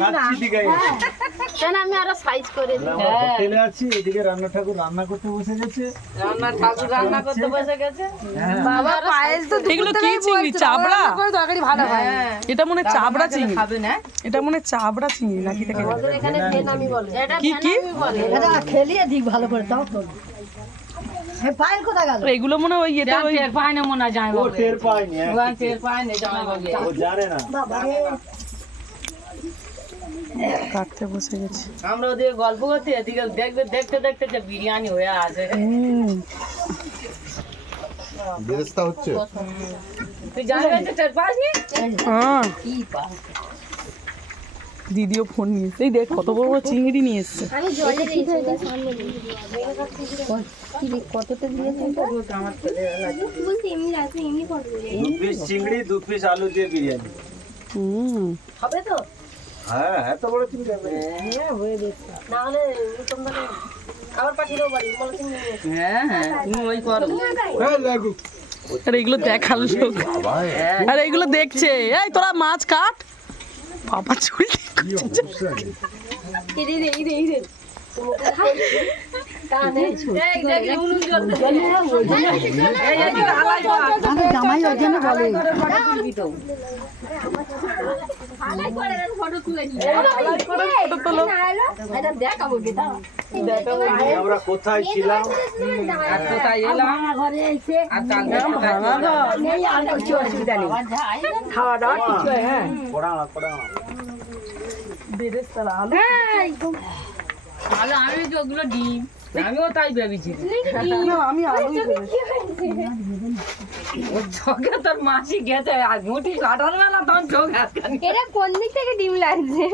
খাচ্ছি দিঘায় এসে। কেন আমি আরও সাইজ করে না, দিই? আমরা হোটেলে আছি এদিকে রান্না ঠাকুর রান্না করতে বসে গেছে। রান্না ঠাকুর রান্না করতে বসে গেছে। হ্যাঁ। বাবা পায়েস তো এগুলো কি চিংড়ি? চাবড়া? তরকারি ভালো হয় হ্যাঁ। এটা মনে হয় চাবড়া চিংড়ি। খাবে না। এটা মনে হয় চাবড়া চিংড়ি নাকি দেখে এখানে ভেনামি বলে। এটা কি কি? এটা খেলিয়ে দিক ভালো করে তাও তো। এগুলো মনে হয় ওই ওই টের পায় না মনে হয় জামাই বাবু টের হ্যাঁ, ওরা টের পায় না জামাই বাবু ও জানে না। কাটতে বসে গেছে। আমরা ওদিকে গল্প করতে এদিকে দেখবে দেখতে দেখতে যে বিরিয়ানি হয়ে আছে। বেরেস্তা হচ্ছে? তুই জামাই বাবু টের পাসনি হ্যাঁ। দিদিও ফোন নিয়ে এই দেখ কত বড় বড় চিংড়ি নিয়ে এসছে। আমি জলে দিয়েছি কতটা দিয়েছেন বলছি এমনি রাতে এমনি ফটো দু পিস চিংড়ি দু পিস আলু দিয়ে বিরিয়ানি। হুম। হবে তো? হ্যাঁ এত বড় চিংড়ি হবে না হলে তোমরা আবার পাঠিয়ে দেবো বাড়ি বলো তুমি হ্যাঁ হ্যাঁ তুমি ওই করো। আর এগুলো দেখাল লোক। আর এগুলো দেখছে। এই তোরা মাছ কাট। বাবা চুল এই রে এই রে এই রে কানে এই দেখি উনুন জ্বলছে এই এদিকে হালাই কর আমি জামাই ওই জন্য বলে আমরা কোথায় ছিলাম? কোথায় এলাম? ঘরে আর কালকে কোথায় ছিলাম? নেই আর কিছু অসুবিধা নেই। খাওয়া দাওয়া কিছু হ্যাঁ পড়ানো ভালো আমি তো ওগুলো ডিম। আমিও তাই ভেবেছি। আমি আলুই চোখে তোর মাসি গেছে আর মুঠি কাটার বেলা তখন চোখ এটা কোন দিক থেকে ডিম লাগছে?